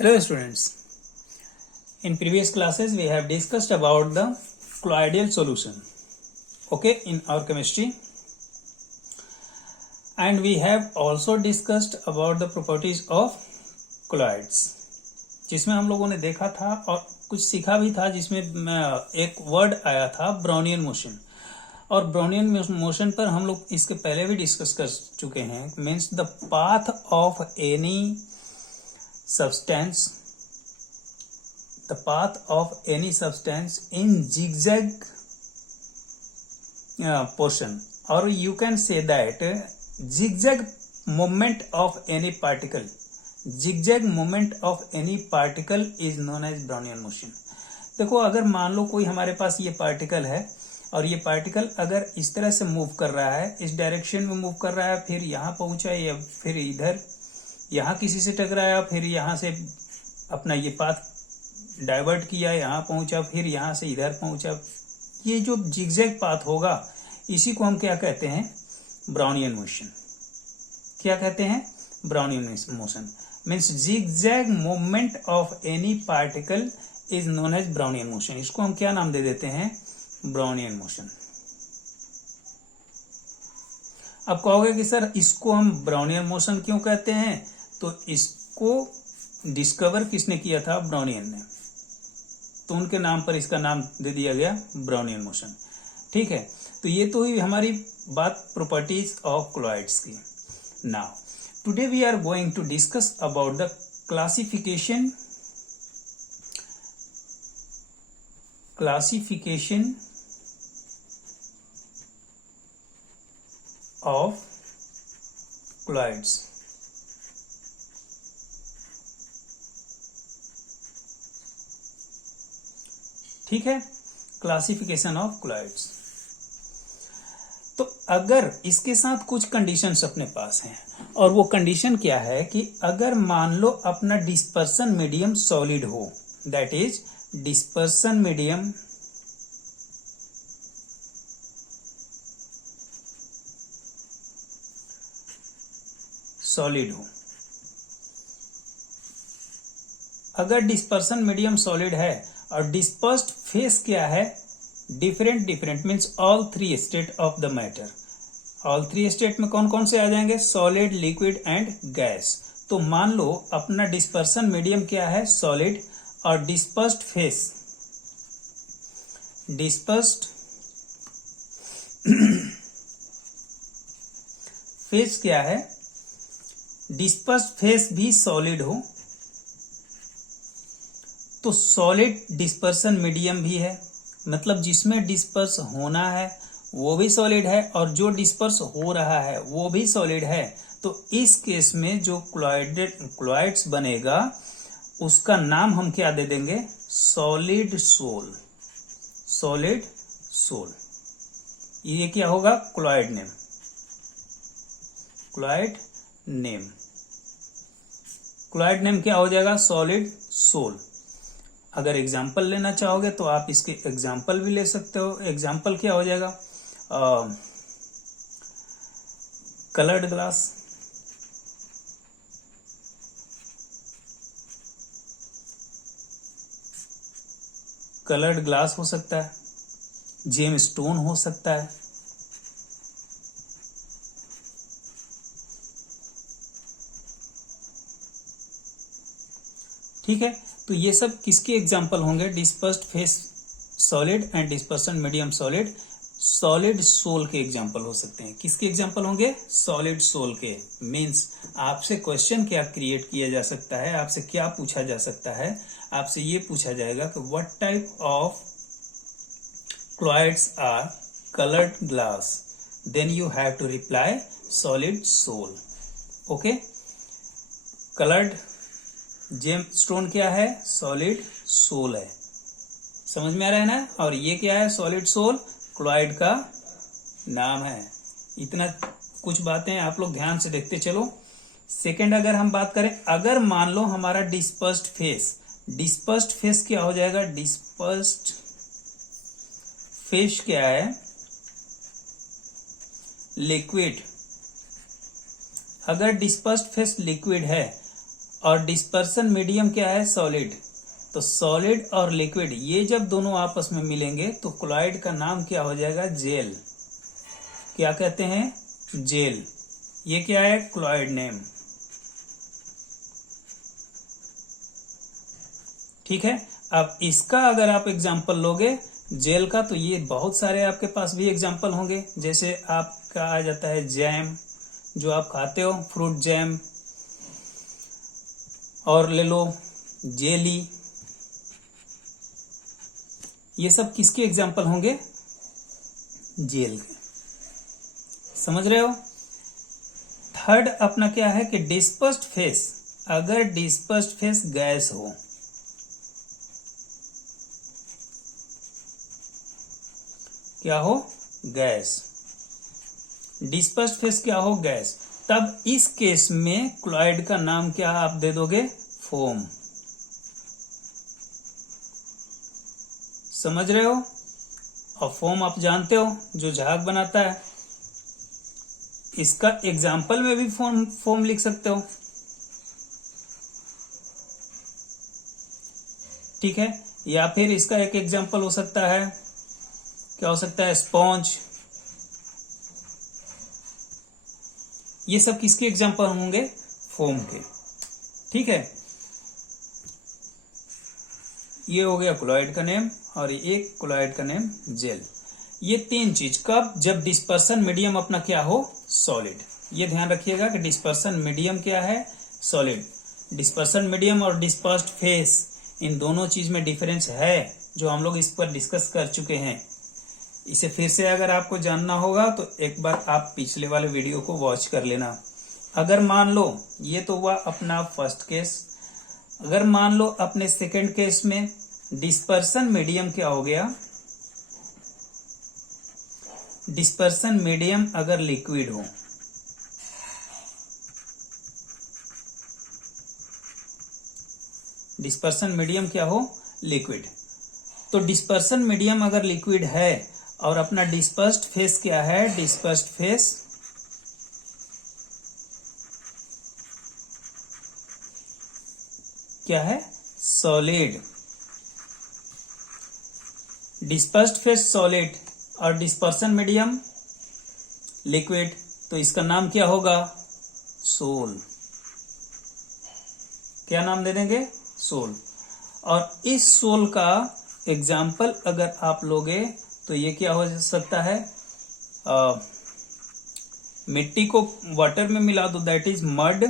Hello students, in previous classes we have discussed about the colloidal solution, okay, in our chemistry, and we have also discussed about the properties of colloids, जिसमें हम लोगों ने देखा था और कुछ सीखा भी था, जिसमें एक वर्ड आया था ब्राउनियन मोशन। और ब्राउनियन मोशन पर हम लोग इसके पहले भी डिस्कस कर चुके हैं। Means the path of any substance, the path of any substance in zigzag portion, or you can say that zigzag movement of any particle, zigzag movement of any particle is known as Brownian motion। देखो, अगर मान लो कोई हमारे पास ये particle है और ये particle अगर इस तरह से मूव कर रहा है, इस डायरेक्शन में मूव कर रहा है, फिर यहाँ पहुंचा या फिर इधर यहाँ किसी से टकराया, फिर यहाँ से अपना ये पाथ डाइवर्ट किया, यहाँ पहुंचा, फिर यहाँ से इधर पहुंचा, ये जो जिगजैग पाथ होगा इसी को हम क्या कहते हैं? Brownian motion. क्या कहते हैं? Brownian motion. Means zigzag movement of any particle is known as Brownian motion. इसको हम क्या नाम दे देते हैं? Brownian motion. अब कहोगे कि सर इसको हम ब्राउनियन मोशन क्यों कहते हैं? तो इसको डिस्कवर किसने किया था? ब्राउनियन ने। तो उनके नाम पर इसका नाम दे दिया गया ब्राउनियन मोशन। ठीक है, तो ये तो हुई हमारी बात प्रॉपर्टीज ऑफ colloids की। Now today we are going to discuss about the classification of colloids। ठीक है, क्लासिफिकेशन ऑफ colloids। तो अगर इसके साथ कुछ कंडीशंस अपने पास हैं, और वो कंडीशन क्या है कि अगर मान लो अपना डिस्पर्सन मीडियम सॉलिड हो, that is dispersion medium solid हो। अगर डिस्पर्सन मीडियम सॉलिड है और डिस्पर्स्ड फेस क्या है? Different means all three state of the matter. All three state में कौन कौन से आ जाएंगे? Solid, liquid and gas. तो मान लो अपना डिस्पर्सन मीडियम क्या है? सॉलिड। और डिस्पर्स्ड फेस क्या है? डिस्पर्स्ड फेस भी सॉलिड हो तो सॉलिड डिस्पर्सन मीडियम भी है, मतलब जिसमें डिस्पर्स होना है वो भी सॉलिड है और जो डिस्पर्स हो रहा है वो भी सॉलिड है। तो इस केस में जो colloids बनेगा उसका नाम हम क्या दे देंगे? Solid sol. सॉलिड सोल, ये क्या होगा? colloid name. colloid नेम क्या हो जाएगा? Solid sol. अगर एग्जाम्पल लेना चाहोगे तो आप इसके एग्जाम्पल भी ले सकते हो। एग्जाम्पल क्या हो जाएगा? कलर्ड ग्लास, हो सकता है, जेम स्टोन हो सकता है। ठीक है, तो ये सब किसके एग्जाम्पल होंगे? Dispersed phase solid and dispersion medium solid, solid sol के एग्जाम्पल हो सकते हैं। किसके एग्जाम्पल होंगे? सॉलिड सोल के। मींस आपसे क्वेश्चन क्या क्रिएट किया जा सकता है, आपसे क्या पूछा जा सकता है? आपसे ये पूछा जाएगा कि what type of colloids are coloured glass, then you have to reply solid sol. Okay, coloured gem stone क्या है? सॉलिड सोल है। समझ में आ रहा है ना? और ये क्या है? सॉलिड सोल colloid का नाम है। इतना कुछ बातें आप लोग ध्यान से देखते चलो। सेकंड, अगर हम बात करें, अगर मान लो हमारा डिस्पर्स्ड फेस क्या हो जाएगा? डिस्पर्स्ड फेस क्या है? लिक्विड। अगर डिस्पर्स्ड फेस लिक्विड है और डिस्पर्सन मीडियम क्या है, सॉलिड। तो सॉलिड और लिक्विड ये जब दोनों आपस में मिलेंगे तो क्लोराइड का नाम क्या हो जाएगा, जेल। क्या कहते हैं, जेल। ये क्या है, क्लोराइड नेम। ठीक है। अब इसका अगर आप एग्जाम्पल लोगे जेल का, तो ये बहुत सारे आपके पास भी एग्जाम्पल होंगे। जैसे आपका आ जाता है जैम, जो आप खाते हो, फ्रूट जैम, और ले लो जेली। ये सब किसके एग्जाम्पल होंगे, जेल के। समझ रहे हो। थर्ड अपना क्या है कि डिस्पर्स्ड फेस। अगर डिस्पर्स्ड फेस गैस हो, क्या हो, गैस। डिस्पर्स्ड फेस क्या हो, गैस। तब इस केस में क्लोराइड का नाम क्या आप दे दोगे, फोम। समझ रहे हो। और फोम आप जानते हो जो झाग बनाता है, इसका एग्जाम्पल में भी फोम लिख सकते हो। ठीक है। या फिर इसका एक एग्जाम्पल हो सकता है, क्या हो सकता है, स्पॉन्ज। ये सब किसके एग्जाम्पल होंगे, फोम के। ठीक है। ये हो गया क्लोराइड का नेम, और एक क्लोराइड का नेम जेल। ये तीन चीज कब, जब डिस्पर्सन मीडियम अपना क्या हो, सॉलिड। ये ध्यान रखिएगा कि डिस्पर्सन मीडियम क्या है, सॉलिड। डिस्पर्सन मीडियम और डिस्पर्स्ड फेस, इन दोनों चीज में डिफरेंस है, जो हम लोग इस पर डिस्कस कर चुके हैं। इसे फिर से अगर आपको जानना होगा तो एक बार आप पिछले वाले वीडियो को वॉच कर लेना। अगर मान लो, ये तो हुआ अपना फर्स्ट केस, अगर मान लो अपने सेकंड केस में डिस्पर्सन मीडियम क्या हो गया, डिस्पर्सन मीडियम अगर लिक्विड हो, डिस्पर्सन मीडियम क्या हो, लिक्विड। तो डिस्पर्सन मीडियम अगर लिक्विड है और अपना डिस्पर्स्ड फेस क्या है, डिस्पर्स्ड फेस क्या है, सॉलिड। डिस्पर्स्ड फेस सॉलिड और डिस्पर्सन मीडियम लिक्विड, तो इसका नाम क्या होगा, सोल। क्या नाम दे देंगे, सोल। और इस सोल का एग्जाम्पल अगर आप लोगे तो ये क्या हो सकता है, मिट्टी को वाटर में मिला दो, दैट इज मड।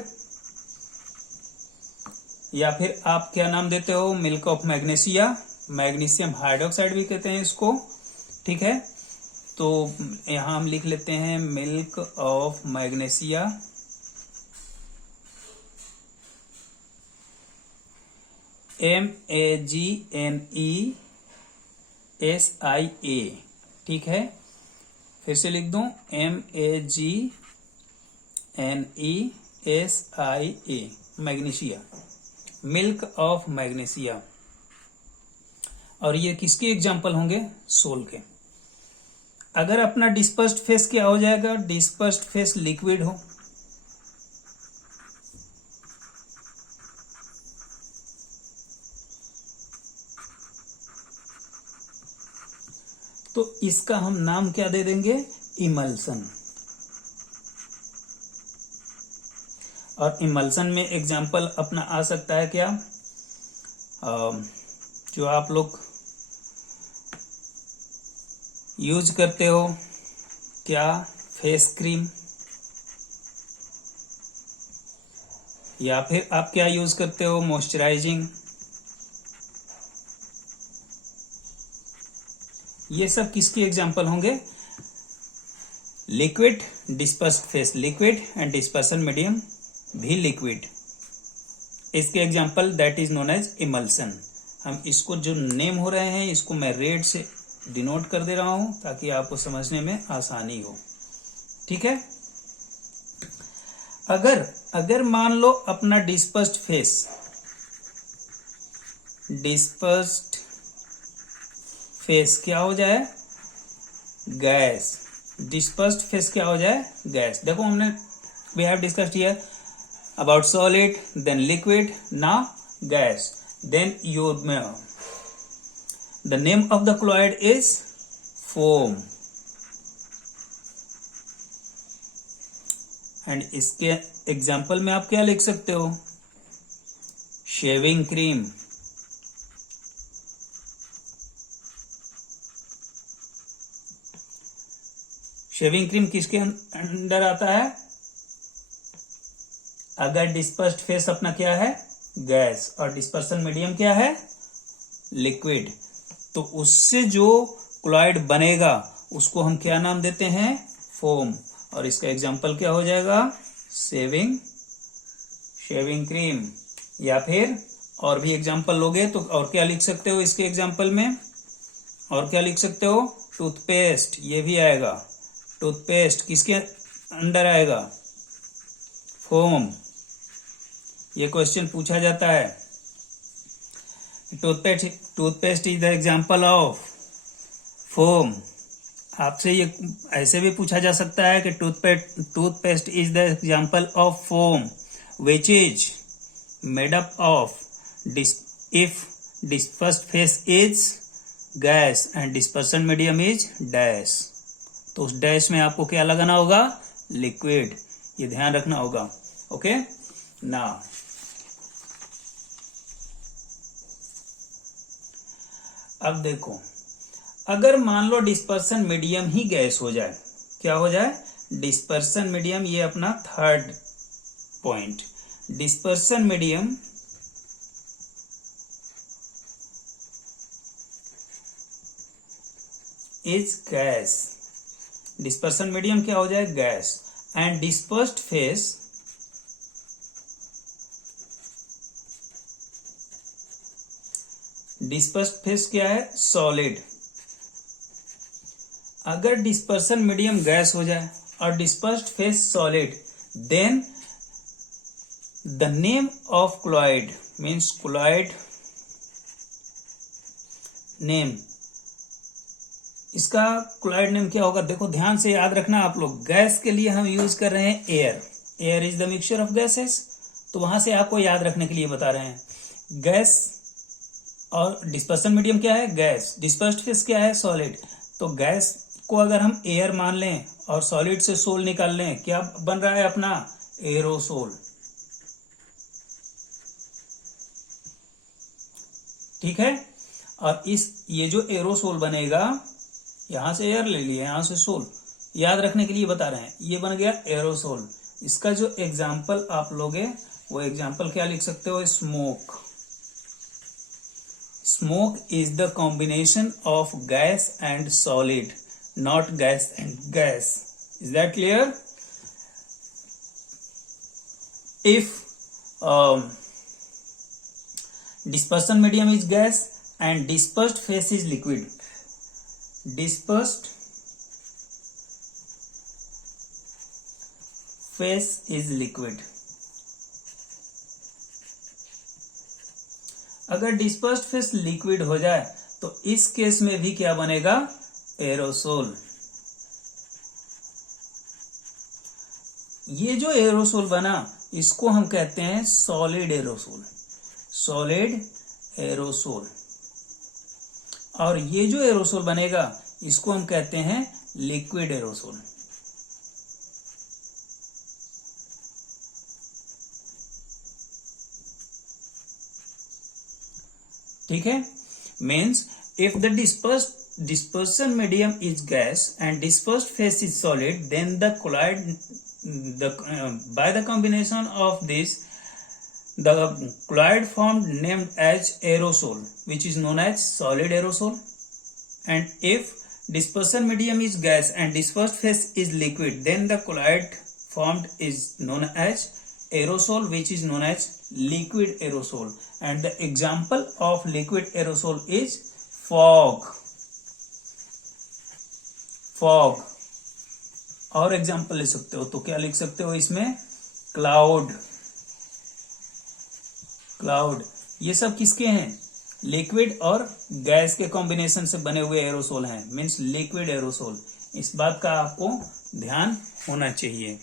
या फिर आप क्या नाम देते हो, milk of magnesia, magnesium hydroxide भी कहते हैं इसको। ठीक है। तो यहां हम लिख लेते हैं मिल्क ऑफ मैग्नीशिया, MAGNESIA। ठीक है। फिर से लिख दूं, MAGNESIA, magnesia, milk of magnesia. और ये किसके एग्जाम्पल होंगे, सोल के। अगर अपना डिस्पर्स्ड फेस क्या हो जाएगा, डिस्पर्स्ड फेस लिक्विड हो, तो इसका हम नाम क्या दे देंगे, इमल्सन। और इमल्सन में एग्जाम्पल अपना आ सकता है क्या, जो आप लोग यूज करते हो, क्या, फेस क्रीम। या फिर आप क्या यूज करते हो, मॉइस्चराइजिंग। ये सब किसके एग्जाम्पल होंगे, liquid, dispersed phase liquid and dispersion medium भी लिक्विड। इसके example that is known as emulsion. हम इसको जो नेम हो रहे हैं इसको मैं रेड से डिनोट कर दे रहा हूं ताकि आपको समझने में आसानी हो। ठीक है। अगर मान लो अपना डिस्पर्स्ड फेस, डिस्पर्स्ड फेस क्या हो जाए, गैस। डिस्पर्स्ड फेस क्या हो जाए, गैस। देखो हमने we have discussed here about solid, then liquid, now gas. Then the name of the colloid is foam. And इसके एग्जाम्पल में आप क्या लिख सकते हो? शेविंग क्रीम, शेविंग क्रीम किसके अंडर आता है? अगर डिस्पर्स्ड फेस अपना क्या है? गैस, और डिस्पर्सन मीडियम क्या है? लिक्विड, तो उससे जो क्लोराइड बनेगा उसको हम क्या नाम देते हैं? फोम। और इसका एग्जाम्पल क्या हो जाएगा? Shaving cream. या फिर और भी एग्जाम्पल लोगे तो और क्या लिख सकते हो इसके एग्जाम्पल में? और क्या लिख सकते हो? टूथपेस्ट, ये भी आएगा। टूथपेस्ट किसके अंडर आएगा? फोम। ये क्वेश्चन पूछा जाता है। Toothpaste is the example of foam. आपसे ये ऐसे भी पूछा जा सकता है कि toothpaste is the example of foam which is made up of if dispersed phase is gas and dispersion medium is dash. तो उस डैश में आपको क्या लगाना होगा? लिक्विड। ये ध्यान रखना होगा। ओके ना, अब देखो, अगर मान लो डिस्पर्सन मीडियम ही गैस हो जाए, क्या हो जाए? डिस्पर्सन मीडियम, ये अपना third point, dispersion medium is gas. Dispersion medium क्या हो जाए? गैस। एंड डिस्पर्स्ड फेस क्या है? सॉलिड। अगर डिस्पर्सन मीडियम गैस हो जाए और dispersed phase solid, then the name of chloride means chloride name, इसका क्लोराइड नेम क्या होगा? देखो ध्यान से याद रखना आप लोग, गैस के लिए हम यूज कर रहे हैं air. Air is the mixture of gases, तो वहां से आपको याद रखने के लिए बता रहे हैं। गैस और डिस्पर्सन मीडियम क्या है? गैस। डिस्पर्स्ड फेस क्या है? सॉलिड। तो गैस को अगर हम एयर मान लें और सॉलिड से सोल निकाल लें, क्या बन रहा है अपना? एरोसोल। ठीक है। और ये जो एरोसोल बनेगा, यहां से एयर ले लिया, यहां से सोल, याद रखने के लिए बता रहे हैं, ये बन गया एरोसोल। इसका जो एग्जाम्पल आप लोगे वो एग्जाम्पल क्या लिख सकते हो? Smoke. Smoke is the combination of gas and solid, not gas and gas. Is that clear? If dispersion medium is gas and dispersed phase is liquid, dispersed phase is liquid. अगर dispersed phase liquid हो जाए तो इस case में भी क्या बनेगा? Aerosol. ये जो एरोसोल बना इसको हम कहते हैं सॉलिड एरोसोल। Solid aerosol. और ये जो एरोसोल बनेगा इसको हम कहते हैं लिक्विड एरोसोल। ठीक है। Means if the dispersion medium is gas and dispersed phase is solid, then the colloid by the combination of this, the colloid formed named as aerosol, which is known as solid aerosol. And if dispersion medium is gas and dispersed phase is liquid, then the colloid formed is known as aerosol, which is known as liquid aerosol. And the example of liquid aerosol is fog. Fog. और example ले सकते हो, तो क्या लिख सकते हो इसमें? क्लाउड। क्लाउड ये सब किसके हैं? लिक्विड और गैस के कॉम्बिनेशन से बने हुए एरोसोल हैं, मीन्स लिक्विड एरोसोल। इस बात का आपको ध्यान होना चाहिए।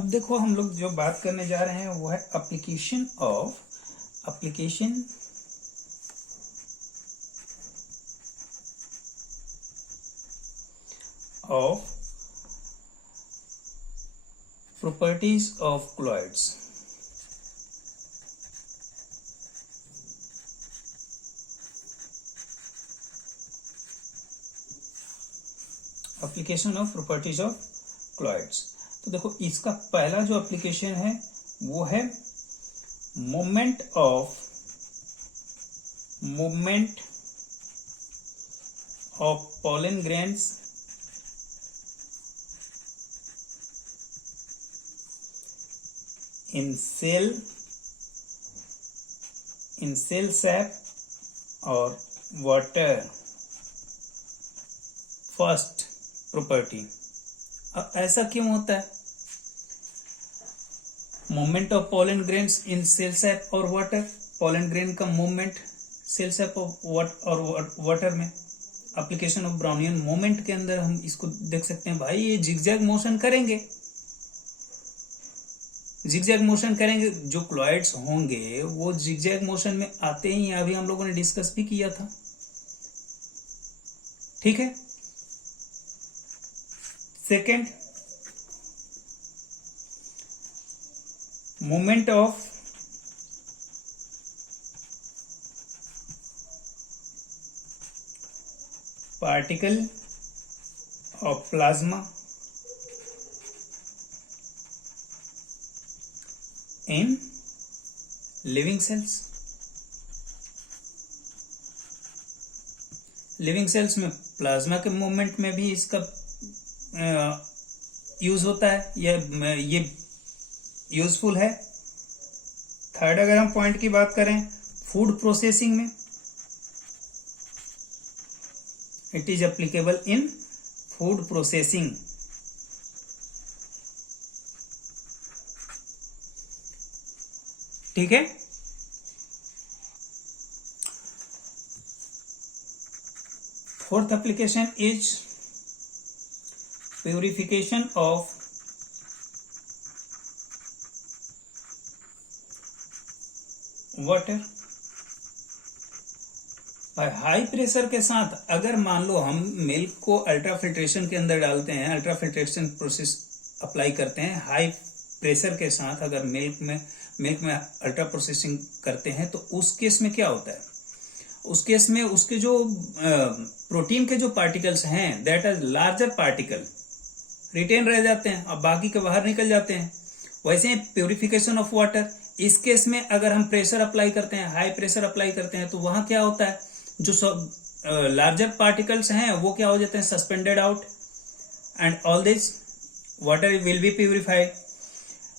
अब देखो हम लोग जो बात करने जा रहे हैं वो है application of properties of colloids. Application of properties of colloids. तो देखो इसका पहला जो एप्लीकेशन है वो है movement of pollen grains in cell sap और water। First property. अब ऐसा क्यों होता है? Movement of pollen grains in cell sap और वाटर, पोलन ग्रेन का मूवमेंट सेल सैप और वाटर में। एप्लीकेशन ऑफ ब्राउनियन मूवमेंट के अंदर हम इसको देख सकते हैं, भाई ये जिगजैग मोशन करेंगे, जिगजैग मोशन करेंगे। जो क्लॉइड्स होंगे वो जिगजैग मोशन में आते ही, अभी हम लोगों ने डिस्कस भी किया था, ठीक है। Second, movement of particle of plasma in living cells. Living cells में प्लाज्मा के मूवमेंट में भी इसका यूज होता है, ये यूजफुल है। थर्ड, अगर हम पॉइंट की बात करें, फूड प्रोसेसिंग में it is applicable in food processing. ठीक है। Fourth application is purification of water. High pressure के साथ अगर मान लो हम मिल्क को अल्ट्रा फिल्ट्रेशन के अंदर डालते हैं, अल्ट्रा फिल्ट्रेशन प्रोसेस अप्लाई करते हैं, हाई प्रेशर के साथ अगर मिल्क में अल्ट्रा प्रोसेसिंग करते हैं, तो उस केस में क्या होता है? उस केस में उसके जो प्रोटीन के जो पार्टिकल्स हैं, that are larger particle, retain रह जाते हैं और बाकी के बाहर निकल जाते हैं। वैसे प्यूरिफिकेशन ऑफ वाटर, इस केस में अगर हम प्रेशर अप्लाई करते हैं, हाई प्रेशर अप्लाई करते हैं, तो वहां क्या होता है, जो लार्जर पार्टिकल्स हैं वो क्या हो जाते हैं, suspended out, and all this water will be purified.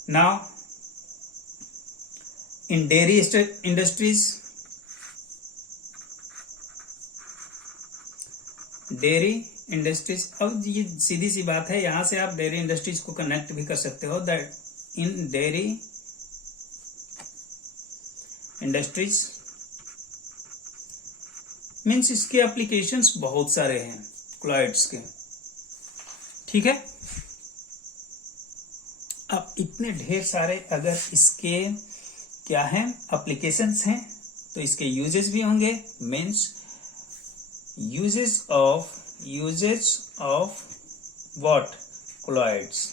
Now in dairy industries, अब ये सीधी सी बात है, यहां से आप डेयरी इंडस्ट्रीज को कनेक्ट भी कर सकते हो। That in dairy industries means इसके एप्लीकेशंस बहुत सारे हैं क्लॉइड्स के, ठीक है। अब इतने ढेर सारे अगर इसके क्या हैं एप्लीकेशंस हैं, तो इसके यूजेस भी होंगे। Means uses of what? Colloids.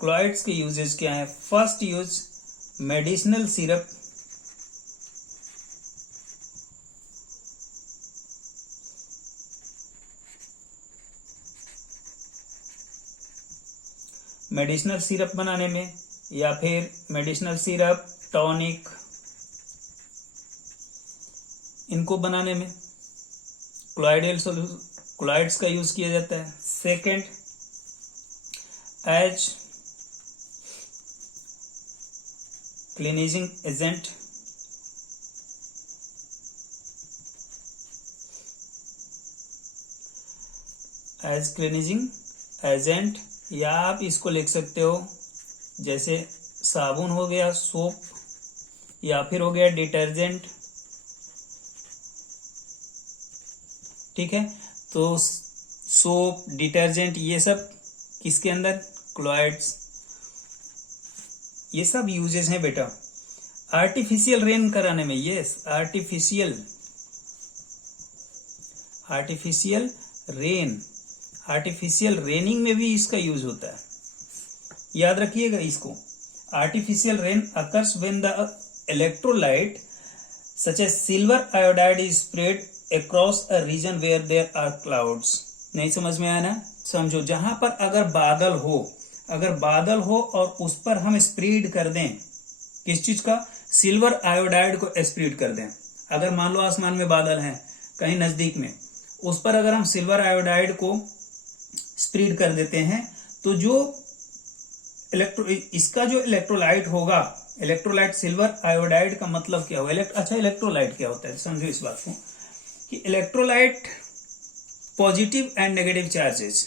Colloids के यूजेस क्या है? First use, medicinal syrup. Medicinal syrup बनाने में, या फिर मेडिसिनल सिरप, टॉनिक, इनको बनाने में क्लॉइड्स का यूज किया जाता है। Second, as cleansing agent. As cleansing agent, या आप इसको लिख सकते हो जैसे साबुन हो गया, सोप, या फिर हो गया डिटर्जेंट, ठीक है। तो सोप, डिटर्जेंट, ये सब किसके अंदर? क्लॉइड्स। ये सब यूजेस हैं बेटा आर्टिफिशियल रेन कराने में। यस, आर्टिफिशियल रेनिंग में भी इसका यूज होता है, याद रखिएगा इसको। Artificial rain occurs when the electrolyte such as silver iodide is spread across a region where there are clouds. नहीं समझ में आया ना? समझो, जहां पर अगर बादल हो और उस पर हम स्प्रेड कर दें, किस चीज का? सिल्वर आयोडाइड को स्प्रेड कर दें। अगर मान लो आसमान में बादल हैं कहीं नजदीक में, उस पर अगर हम सिल्वर आयोडाइड को स्प्रेड कर देते हैं तो जो इसका जो इलेक्ट्रोलाइट होगा, इलेक्ट्रोलाइट सिल्वर आयोडाइड का मतलब क्या होगा? अच्छा, इलेक्ट्रोलाइट क्या होता है समझो इस बात को कि electrolyte positive and negative charges.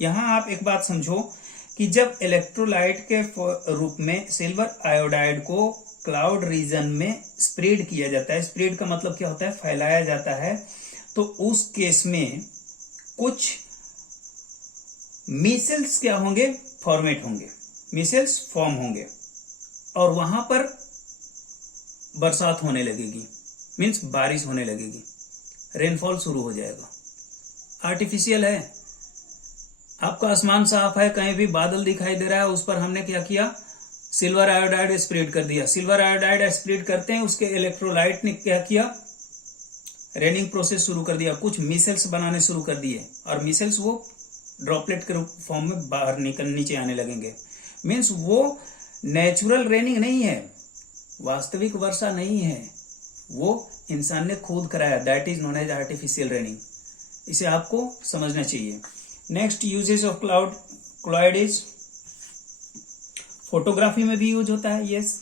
यहां आप एक बात समझो कि जब इलेक्ट्रोलाइट के रूप में सिल्वर आयोडाइड को क्लाउड रीजन में स्प्रेड किया जाता है, स्प्रेड का मतलब क्या होता है? फैलाया जाता है, तो उस केस में कुछ मिसेल्स क्या होंगे? फॉर्मेट होंगे, मिसेल्स फॉर्म होंगे और वहां पर बरसात होने लगेगी, मीन्स बारिश होने लगेगी, रेनफॉल शुरू हो जाएगा। आर्टिफिशियल है, आपका आसमान साफ है, कहीं भी बादल दिखाई दे रहा है, उस पर हमने क्या किया? सिल्वर आयोडाइड स्प्रेड कर दिया। सिल्वर आयोडाइड स्प्रेड करते हैं, उसके इलेक्ट्रोलाइट ने क्या किया? रेनिंग प्रोसेस शुरू कर दिया, कुछ मिसेल्स बनाने शुरू कर दिए और मिसेल्स वो ड्रॉपलेट के फॉर्म में बाहर निकल नीचे आने लगेंगे। मीन्स वो नेचुरल रेनिंग नहीं है, वास्तविक वर्षा नहीं है, वो इंसान ने खुद कराया। That is known as artificial raining. इसे आपको समझना चाहिए। Next uses of cloud is photography में भी यूज होता है। यस,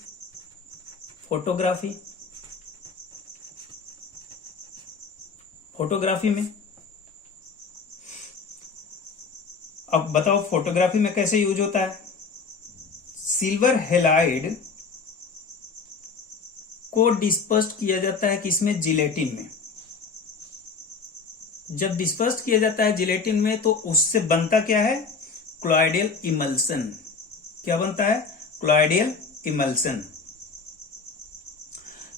फोटोग्राफी में। अब बताओ फोटोग्राफी में कैसे यूज होता है? सिल्वर हेलाइड को डिस्पर्स किया जाता है किसमें? जिलेटिन में। जब डिस्पर्स किया जाता है जिलेटिन में तो उससे बनता क्या है? क्लॉइडियल इमल्सन। क्या बनता है? क्लॉइडियल इमल्सन।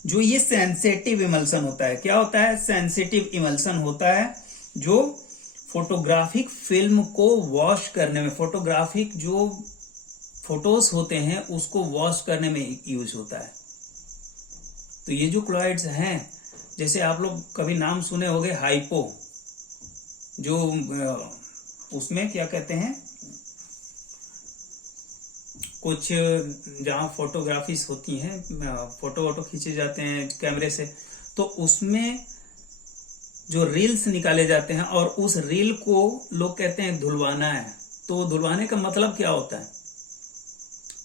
जो ये सेंसिटिव इमल्सन होता है, क्या होता है? सेंसिटिव इमल्सन होता है जो फोटोग्राफिक फिल्म को वॉश करने में, फोटोग्राफिक जो फोटोज होते हैं उसको वॉश करने में यूज होता है। तो ये जो क्लॉइड्स हैं, जैसे आप लोग कभी नाम सुने होंगे हाइपो, जो उसमें क्या कहते हैं, कुछ जहां फोटोग्राफीज होती हैं, फोटो खींचे जाते हैं कैमरे से, तो उसमें जो रील्स निकाले जाते हैं और उस रील को लोग कहते हैं धुलवाना है। तो धुलवाने का मतलब क्या होता है?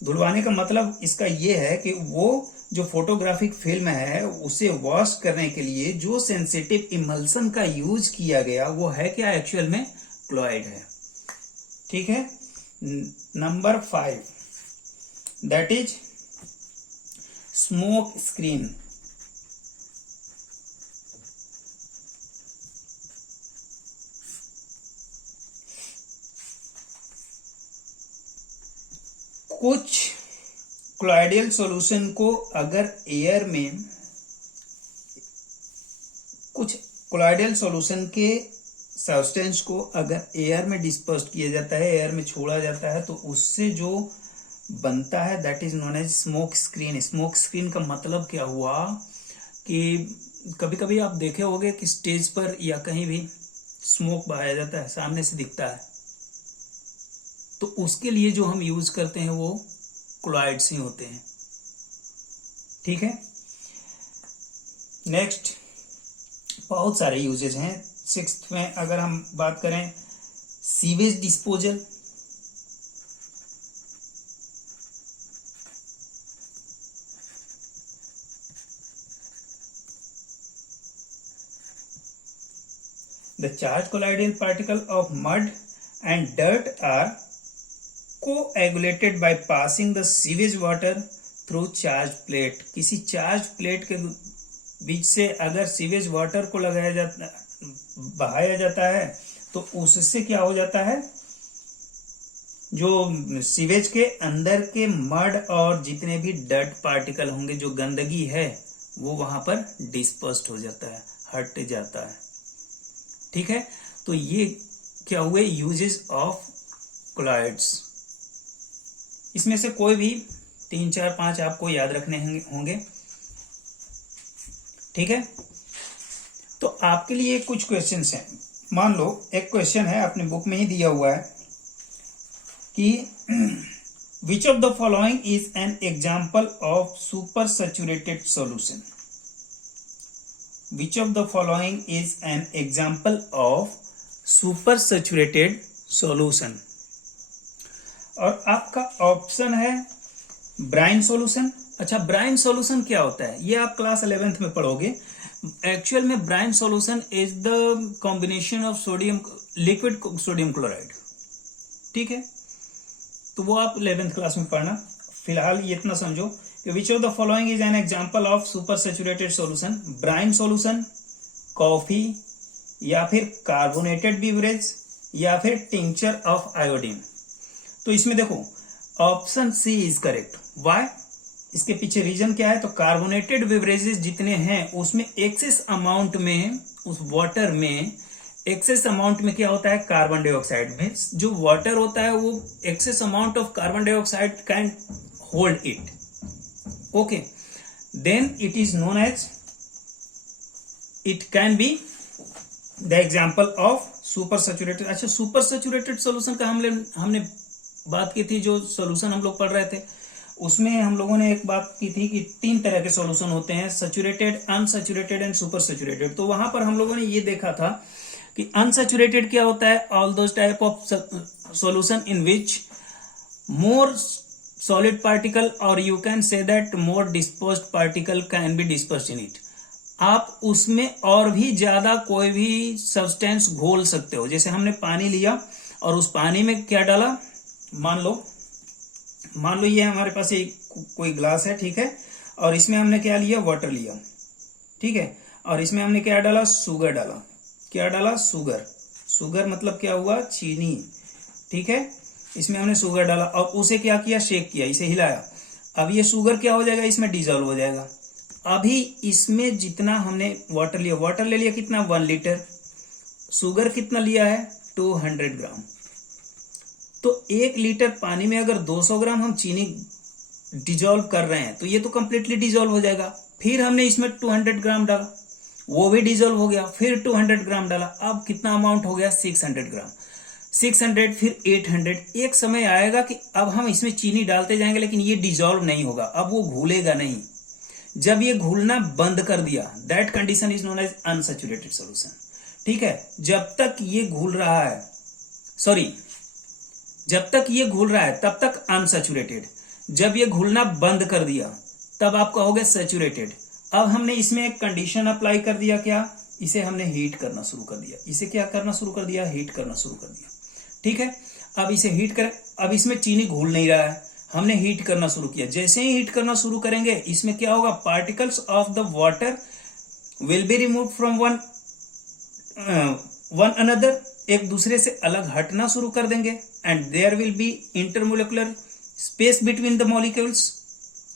धुलवाने का मतलब इसका ये है कि वो जो फोटोग्राफिक फिल्म है उसे वॉश करने के लिए जो सेंसिटिव इमल्सन का यूज किया गया वो है क्या? एक्चुअल में क्लॉइड है। ठीक है। Number 5 that is smoke screen. कुछ क्लॉइडियल सॉल्यूशन को अगर एयर में, कुछ क्लॉइडियल सॉल्यूशन के सब्सटेंस को अगर एयर में डिस्पर्स किया जाता है, एयर में छोड़ा जाता है, तो उससे जो बनता है that is known as smoke screen. Smoke screen का मतलब क्या हुआ कि कभी कभी आप देखे होंगे कि स्टेज पर या कहीं भी स्मोक बहाया जाता है, सामने से दिखता है, तो उसके लिए जो हम यूज करते हैं वो क्लॉइड्स ही होते हैं। ठीक है। नेक्स्ट बहुत सारे यूजेज हैं। 6th में अगर हम बात करें sewage disposal, the charged colloidal particle of mud and dirt are coagulated by passing the sewage water through charged plate। किसी चार्ज प्लेट के बीच से अगर सीवेज वाटर को लगाया जाता, बहाया जाता है, तो उससे क्या हो जाता है? जो सीवेज के अंदर के मड और जितने भी डर्ट पार्टिकल होंगे, जो गंदगी है, वो वहां पर डिस्पर्स्ड हो जाता है, हट जाता है। ठीक है, तो ये क्या हुए यूजेस ऑफ कोलॉइड्स। इसमें से कोई भी 3, 4, 5 आपको याद रखने होंगे। ठीक है, तो आपके लिए कुछ क्वेश्चंस हैं। मान लो एक क्वेश्चन है, अपने बुक में ही दिया हुआ है कि which of the following is an example of super saturated solution. Which of the following is an example of super saturated solution. और आपका ऑप्शन है ब्राइन सॉल्यूशन। अच्छा, ब्राइन सॉल्यूशन क्या होता है ये आप क्लास 11th में पढ़ोगे। एक्चुअल में brine solution is the combination of sodium liquid sodium chloride. ठीक है, तो वो आप 11th क्लास में पढ़ना। फिलहाल ये इतना समझो कि which of the following is an example of super saturated solution. Brine solution, coffee, या फिर कार्बोनेटेड बीवरेज, या फिर टिंचर ऑफ आयोडीन। तो इसमें देखो option C is correct. Why? इसके पीछे रीजन क्या है? तो कार्बोनेटेड बेवरेजेस जितने हैं उसमें एक्सेस अमाउंट में, उस वाटर में एक्सेस अमाउंट में क्या होता है? कार्बन डाइऑक्साइड में जो वाटर होता है वो excess amount of carbon dioxide can hold it. Okay, then it is known as, it can be the example of super saturated. अच्छा, सुपर सैचुरेटेड सोल्यूशन का हमने बात की थी, जो सोल्यूशन हम लोग पढ़ रहे थे उसमें हम लोगों ने एक बात की थी कि 3 तरह के सॉल्यूशन होते हैं, saturated, unsaturated and super saturated. तो वहां पर हम लोगों ने ये देखा था कि अनसैचुरेटेड क्या होता है? All those type of solution in which more solid particle और you can say that more dispersed particle can be dispersed in it. आप उसमें और भी ज्यादा कोई भी सब्सटेंस घोल सकते हो। जैसे हमने पानी लिया और उस पानी में क्या डाला, मान लो ये हमारे पास एक कोई ग्लास है, ठीक है, और इसमें हमने क्या लिया? वाटर लिया, ठीक है, और इसमें हमने क्या डाला? शुगर डाला। क्या डाला? शुगर। शुगर मतलब क्या हुआ? चीनी। ठीक है, इसमें हमने शुगर डाला और उसे क्या किया? शेक किया, इसे हिलाया। अब ये शुगर क्या हो जाएगा? इसमें डिजोल्व हो जाएगा। अभी इसमें जितना हमने वाटर लिया, वाटर ले लिया कितना? 1 लीटर। शुगर कितना लिया है? 200 ग्राम। तो 1 लीटर पानी में अगर 200 ग्राम हम चीनी डिजोल्व कर रहे हैं तो ये तो कंप्लीटली डिजोल्व हो जाएगा। फिर हमने इसमें 200 ग्राम डाला, वो भी डिजोल्व हो गया। फिर 200 ग्राम डाला, अब कितना अमाउंट हो गया? 600 ग्राम। 600, फिर 800। एक समय आएगा कि अब हम इसमें चीनी डालते जाएंगे लेकिन ये डिजोल्व नहीं होगा, अब वो घुलेगा नहीं। जब ये घुलना बंद कर दिया, that condition is known as unsaturated solution. ठीक है, जब तक ये घुल रहा है, जब तक ये घुल रहा है तब तक अनसैचुरेटेड। जब ये घुलना बंद कर दिया तब आप कहोगे सैचुरेटेड। अब हमने इसमें एक कंडीशन अप्लाई कर दिया, क्या? इसे हमने हीट करना शुरू कर दिया। इसे क्या करना शुरू कर दिया? हीट करना शुरू कर दिया। ठीक है, अब इसे हीट कर, अब इसमें चीनी घुल नहीं रहा है, हमने हीट करना शुरू किया। जैसे ही हीट करना शुरू करेंगे इसमें क्या होगा? Particles of the water will be remove from one another, एक दूसरे से अलग हटना शुरू कर देंगे। And there will be intermolecular space between the molecules,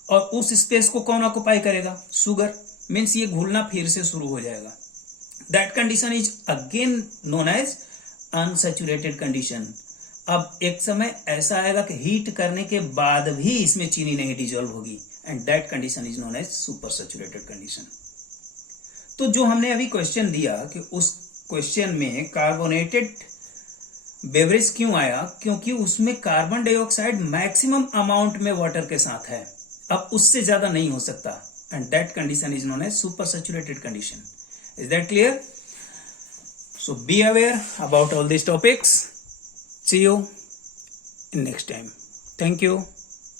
और उस स्पेस को कौन ऑक्युपाई करेगा? शुगर। मीन्स ये घुलना फिर से शुरू हो जाएगा। That condition is again known as unsaturated condition. अब एक समय ऐसा आएगा कि हीट करने के बाद भी इसमें चीनी नहीं डिजोल्व होगी, and that condition is known as super saturated condition. तो जो हमने अभी क्वेश्चन दिया कि उस क्वेश्चन में कार्बोनेटेड बेवरेज क्यों आया? क्योंकि उसमें कार्बन डाइऑक्साइड मैक्सिमम अमाउंट में वाटर के साथ है, अब उससे ज्यादा नहीं हो सकता, and that condition is known as super saturated condition. Is that clear? So be aware about all these topics. See you in next time. Thank you.